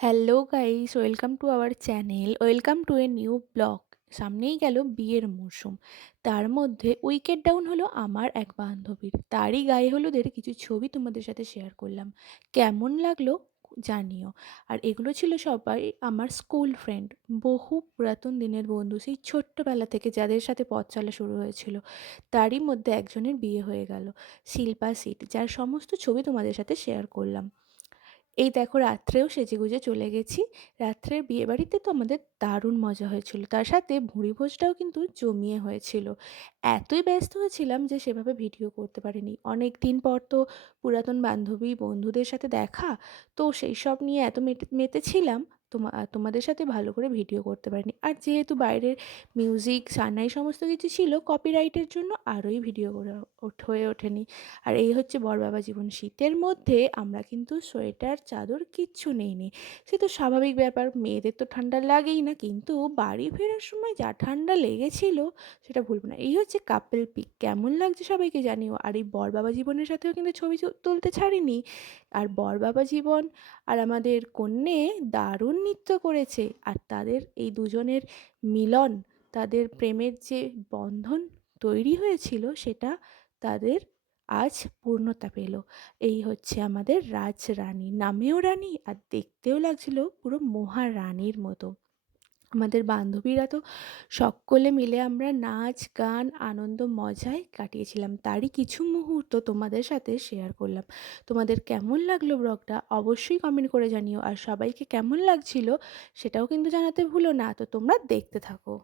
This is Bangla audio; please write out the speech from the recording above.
Hello guys, welcome to our channel, welcome to a new blog. সামনেই গেল বিয়ের মরশুম। তার মধ্যে উইকেট ডাউন হলো আমার এক বান্ধবীর। তারই গায়ে হলুদের কিছু ছবি তোমাদের সাথে শেয়ার করলাম। কেমন লাগলো জানিও। আর এগুলো ছিল সবাই আমার স্কুল ফ্রেন্ড, বহু পুরাতন দিনের বন্ধু, সেই ছোট্টবেলা থেকে যাদের সাথে পথ চলা শুরু হয়েছিল। তারই মধ্যে একজনের বিয়ে হয়ে গেল, শিল্পা সিট, যার সমস্ত ছবি তোমাদের সাথে শেয়ার করলাম। এই দেখো, রাত্রেও সেজেগুজে চলে গেছি। রাত্রের বিয়েবাড়িতে তো আমাদের দারুণ মজা হয়েছিল, তার সাথে ভুঁড়িভোজটাও কিন্তু জমিয়ে হয়েছিল। এতই ব্যস্ত হয়েছিলাম যে সেভাবে ভিডিও করতে পারিনি। অনেক দিন পর তো পুরাতন বান্ধবী বন্ধুদের সাথে দেখা, তো সেই সব নিয়ে এত মেতেছিলাম, তোমাদের সাথে ভালো করে ভিডিও করতে পারিনি। আর যেহেতু বাইরের মিউজিক সানাই সমস্ত কিছু ছিল, কপিরাইটের জন্য আরোই ভিডিও করে হয়ে ওঠেনি। আর এই হচ্ছে বরবাবা জীবন। শীতের মধ্যে আমরা কিন্তু সোয়েটার চাদর কিচ্ছু নেইনি। সে তো স্বাভাবিক ব্যাপার, মেয়েদের তো ঠান্ডা লাগেই না, কিন্তু বাড়ি ফেরার সময় যা ঠান্ডা লেগেছিল সেটা ভুলবো না। এই হচ্ছে কাপল পিক, কেমন লাগছে সবাইকে জানিও। আর এই বরবাবা জীবনের সাথেও কিন্তু ছবি তুলতে ছাড়িনি। আর বরবাবা জীবন আর আমাদের কন্যে দারুণ নৃত্য করেছে। আর তাদের এই দুজনের মিলন, তাদের প্রেমের যে বন্ধন তৈরি হয়েছিল, সেটা তাদের আজ পূর্ণতা পেল। এই হচ্ছে আমাদের রাজরানী, নামেও রানী আর দেখতেও লাগছিল পুরো মহারানীর মতো। আমাদের বান্ধবীরা তো সকলে মিলে আমরা নাচ গান আনন্দ মজায় কাটিয়েছিলাম, তারই কিছু মুহূর্ত তোমাদের সাথে শেয়ার করলাম। তোমাদের কেমন লাগলো ব্লগটা অবশ্যই কমেন্ট করে জানিও। আর সবাইকে কেমন লাগছিল সেটাও কিন্তু জানাতে ভুলো না। তো তোমরা দেখতে থাকো।